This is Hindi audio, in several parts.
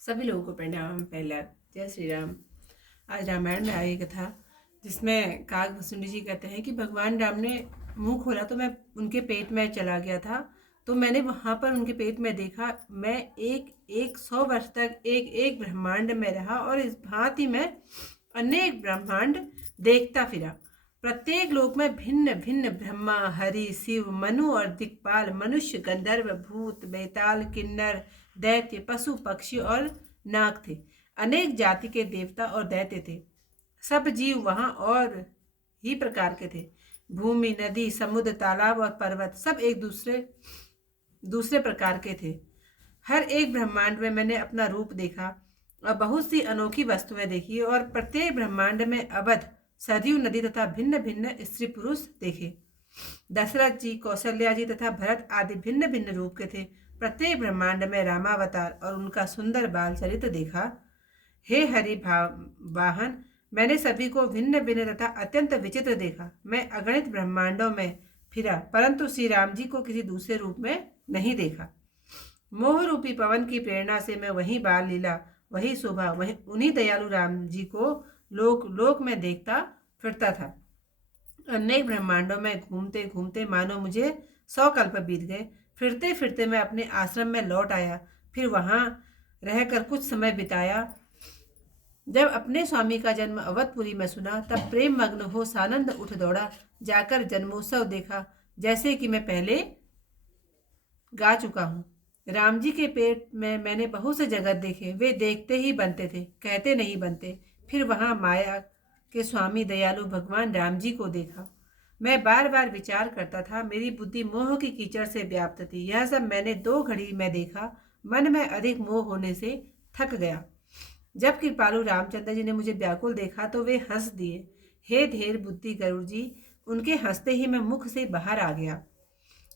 सभी लोगों को प्रणाम। पहला जय श्री राम। आज रामायण में आई कथा जिसमें काकभूषुंडी जी कहते हैं कि भगवान राम ने मुंह खोला तो मैं उनके पेट में चला गया था। तो मैंने वहां पर उनके पेट में देखा, मैं एक एक 100 वर्ष तक एक एक ब्रह्मांड में रहा और इस भांति मैं अनेक ब्रह्मांड देखता फिरा। प्रत्येक लोक में भिन्न भिन्न ब्रह्मा, हरि, शिव, मनु और दिक्पाल, मनुष्य, गंधर्व, भूत, बेताल, किन्नर, दैत्य, पशु, पक्षी और नाग थे। अनेक जाति के देवता और दैत्य थे। सब जीव वहां और ही प्रकार के थे। भूमि, नदी, समुद्र, तालाब और पर्वत सब एक दूसरे दूसरे प्रकार के थे। हर एक ब्रह्मांड में मैंने अपना रूप देखा और बहुत सी अनोखी वस्तुएं देखी और प्रत्येक ब्रह्मांड में अवध, सरयू नदी तथा भिन्न भिन्न स्त्री पुरुष देखे। दशरथ जी, कौशल्या जी तथा भरत आदि भिन्न भिन्न रूप के थे। प्रत्येक ब्रह्मांड में रामावतार और उनका सुंदर बाल चरित्र देखा। हे हरि वाहन, मैंने सभी को भिन्न भिन्न तथा अत्यंत विचित्र देखा। मैं अगणित ब्रह्मांडों में फिरा परंतु श्री राम जी को किसी दूसरे रूप में नहीं देखा। मोह रूपी पवन की प्रेरणा से मैं वही बाल लीला, वही शोभा, वही उन्हीं दयालु राम जी को लोक लोक में देखता फिरता था। अनेक ब्रह्मांडों में घूमते घूमते मानो मुझे 100 कल्प बीत गए। फिरते फिरते मैं अपने आश्रम में लौट आया, फिर वहां रहकर कुछ समय बिताया। जब अपने स्वामी का जन्म अवधपुरी में सुना तब प्रेम मग्न हो सानंद उठ दौड़ा। जाकर जन्मोत्सव देखा जैसे कि मैं पहले गा चुका हूँ। राम जी के पेट में मैंने बहुत से जगत देखे, वे देखते ही बनते थे, कहते नहीं बनते। फिर वहां माया के स्वामी दयालु भगवान राम जी को देखा। मैं बार बार विचार करता था, मेरी बुद्धि मोह की कीचड़ से व्याप्त थी। यह सब मैंने 2 घड़ी में देखा। मन में अधिक मोह होने से थक गया। जब कृपालु रामचंद्र जी ने मुझे व्याकुल देखा तो वे हंस दिए। हे धेर बुद्धि गरुड़ जी, उनके हंसते ही मैं मुख से बाहर आ गया।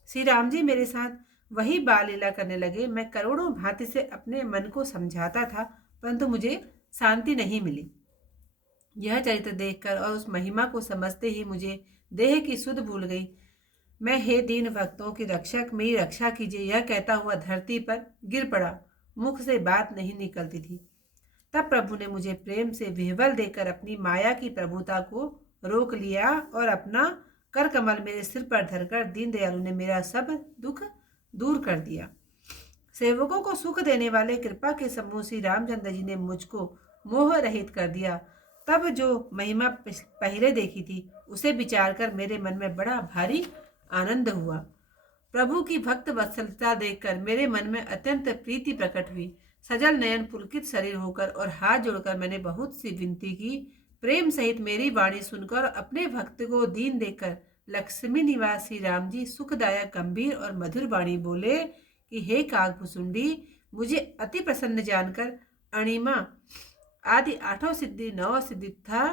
श्री राम जी मेरे साथ वही बाल लीला करने लगे। मैं करोड़ों भांति से अपने मन को समझाता था परंतु मुझे शांति नहीं मिली। यह चरित्र देखकर और उस महिमा को समझते ही मुझे देह की सुध भूल गई। मैं हे दीन भक्तों की रक्षक, मेरी रक्षा कीजिए, यह कहता हुआ धरती पर गिर पड़ा। मुख से बात नहीं निकलती थी। तब प्रभु ने मुझे प्रेम से विह्वल देकर अपनी माया की प्रभुता को रोक लिया और अपना कर कमल मेरे सिर पर धरकर दीन दयालु ने मेरा सब दुख दूर कर दिया। सेवकों को सुख देने वाले कृपा के समूह श्री रामचंद्र जी ने मुझको मोह रहित कर दिया। तब जो महिमा पहले देखी थी उसे विचार कर मेरे मन में बड़ा भारी आनंद हुआ। प्रभु की भक्त वत्सलता देखकर मेरे मन में अत्यंत प्रीति प्रकट हुई। सजल नयन पुलकित शरीर होकर और हाथ जोड़कर मैंने बहुत सी विनती की। प्रेम सहित मेरी वाणी सुनकर अपने भक्त को दीन देखकर लक्ष्मी निवासी राम जी सुखदायक गंभीर और मधुर वाणी बोले कि हे काकभूषुंडी, मुझे अति प्रसन्न जानकर अणिमा आदि 8 सिद्धि 9 सिद्धि था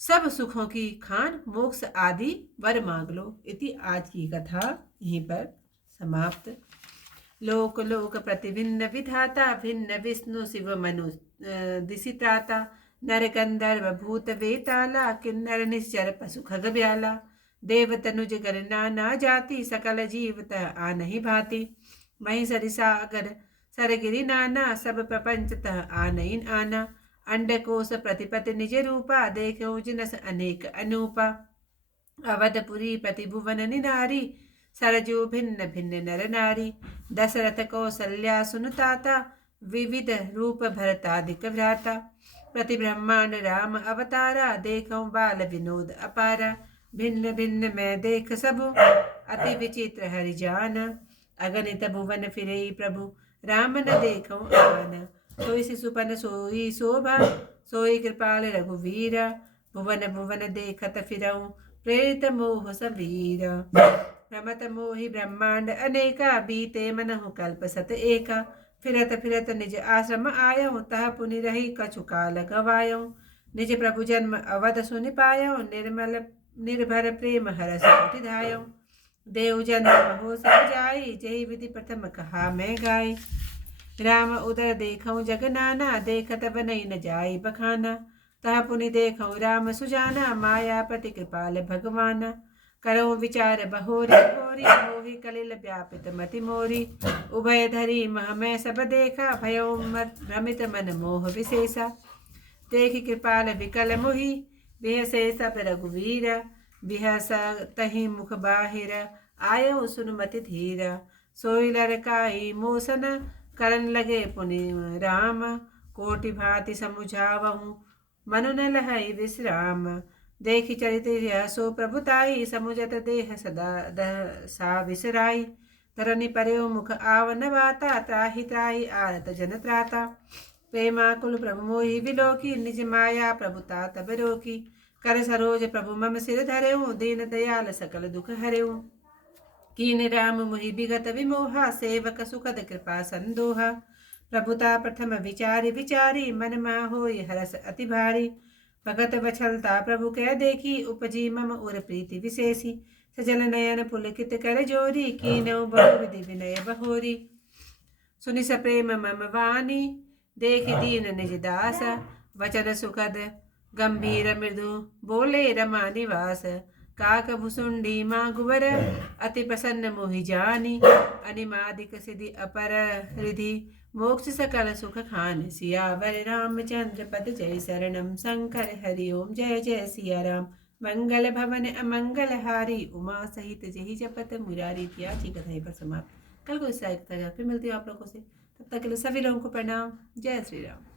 सब सुखों की खान मोक्ष आदि वर मांग लो। इति आज की कथा यहीं पर समाप्त। लोक लोक प्रतिभिन्न विधाता, भिन्न विष्णु शिव मनु दिशित्राता, नर गंधर्व भूत वेताला, किन्नर निश्चर पशु खग ब्याला, देव तनुज गर नाना जाति, सकल जीवत आनहि भांति, मही सागर सरगिरि नाना, सब प्रपंचतः आनईन आना, अंडकोश प्रतिपति निज रूपा, देखो जिनस अनेक अनूपा, अवधपुरी प्रतिभुवन निनारी, सरजो भिन्न भिन्न नर नारी, दशरथ कौसल्या सुनताता, विविध रूप भरतादिक भ्राता, प्रति ब्रह्मांड राम अवतारा, देखो बाल विनोद अपारा, भिन्न भिन्न मैं देख सबु, अति विचित्र हरिजान, अगणित भुवन फिरे प्रभु, राम न देखो आन, सोई शिशुपन सोई शोभा, सोई कृपाल रघुवीरा, भुवन भुवन देखत फिरऊँ, प्रेरित मोह सबीर, रमत मोहि ब्रह्मांड अनेका, बीते मनहु कल्प सत एका, फिरत फिरत निज आश्रम आयो, तह पुनि रही कछु काल गवायो, निज प्रभु जन्म अवध सुनि पायो, निर्मल निर्भर प्रेम हरस कोटि धायो, देव जन्म हो सब जाई, जय विधि प्रथम कहा मैं गाय, राम उदर देखऊँ जग नाना, देखत बनई न जाई बखाना, तह पुनि देखऊँ राम सुजाना, माया प्रति कृपाल भगवाना, करो विचार बहोरी भोरी, मोहि कलिल व्यापित मति मोरी। उभय धरी मह मैं सब देखा, भयो मत भ्रमित मन मोह विशेषा। देखि कृपाल विकल मुहि, बिहसे सब रघुवीर। बिहस तहि मुख बाहिर, आयो सुनुमति धीर। सोई लरकाई मोसन, करन लगे पुनि राम। कोटि भांति समुझावहु, मनु न लहई विश्राम। देखि चरित यह सो प्रभुताई, समुझत देह सदा सा विसराई। तरनि पर्यो मुख आवन बाता, त्राहि त्राहि आरत जन त्राता। प्रेमाकुल प्रभु मोहि विलोकी, निज माया प्रभुता तब रोकी। कर सरोज प्रभु मम सिर धरेऊ, दीन दयाल सकल दुख हरेऊ। कीन राम मोहि विगत विमोहा, सेवक सुखद कृपा संदोहा। प्रभुता प्रथम विचारि विचारी, मन मह होई हरस अति भारी। भगत वछलता प्रभु कै देखी, उपजी मम उर प्रीति विशेषी। सजल नयन पुलकित कर जोरी, कीनऊ बहु विधि विनय बहोरी। सुनि सप्रेम मम वाणी, देखि दीन निज दास। वचन सुखद गंभीर मृदु, बोले रमा निवास। काक भुसुंडी मागुवर, अति प्रसन्न मोहि जानी। अनिमादिक सिद्धि अपर रिधि, मोक्ष सकल सुख खान। सियावर रामचंद्र पद जय, शरणम शंकर हरि ओम। जय जय सिया राम, मंगल भवन अमंगल हारी। उमा सहित जहि जपत मुरारी। आज की कथा यहीं पर समाप्त। कल को इससे फिर मिलती हूँ आप लोगों से। तब तक के लिए सभी लोगों को प्रणाम। जय श्री राम।